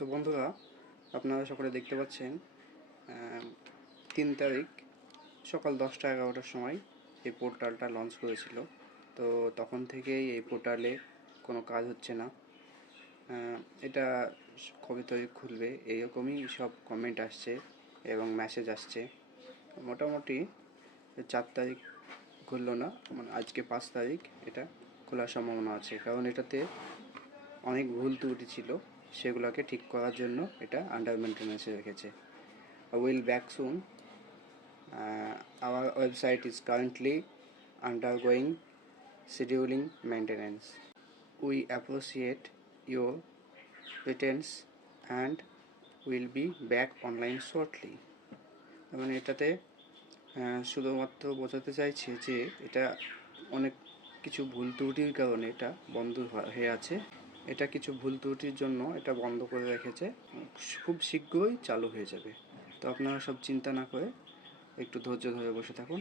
তো বন্ধুরা, আপনারা সকলে দেখতে পাচ্ছেন 3 তারিখ সকাল 10টা-11টার সময় এই পোর্টালটা লঞ্চ করেছিল। তো তখন থেকেই এই পোর্টালে কোনো কাজ হচ্ছে না। এটা কবে তারিখ খুলবে এইরকমই সব কমেন্ট আসছে এবং মেসেজ আসছে। মোটামুটি 4 তারিখ খুললো না, মানে আজকে 5 তারিখ এটা খোলার সম্ভাবনা আছে, কারণ এটাতে অনেক ভুল ত্রুটি ছিল, সেগুলোকে ঠিক করার জন্য এটা আন্ডার মেনটেন্যান্সে রেখেছে। Will back soon. Our website is currently undergoing scheduling maintenance. We appreciate your patience and will be back online shortly. মানে এটাতে শুধুমাত্র বোঝাতে চাইছে যে এটা অনেক কিছু ভুল ত্রুটির কারণে এটা বন্ধ হয়ে আছে। এটা কিছু ভুল ত্রুটির জন্য এটা বন্ধ করে রেখেছে, খুব শীঘ্রই চালু হয়ে যাবে। তো আপনারা সব চিন্তা না করে একটু ধৈর্য ধরে বসে থাকুন।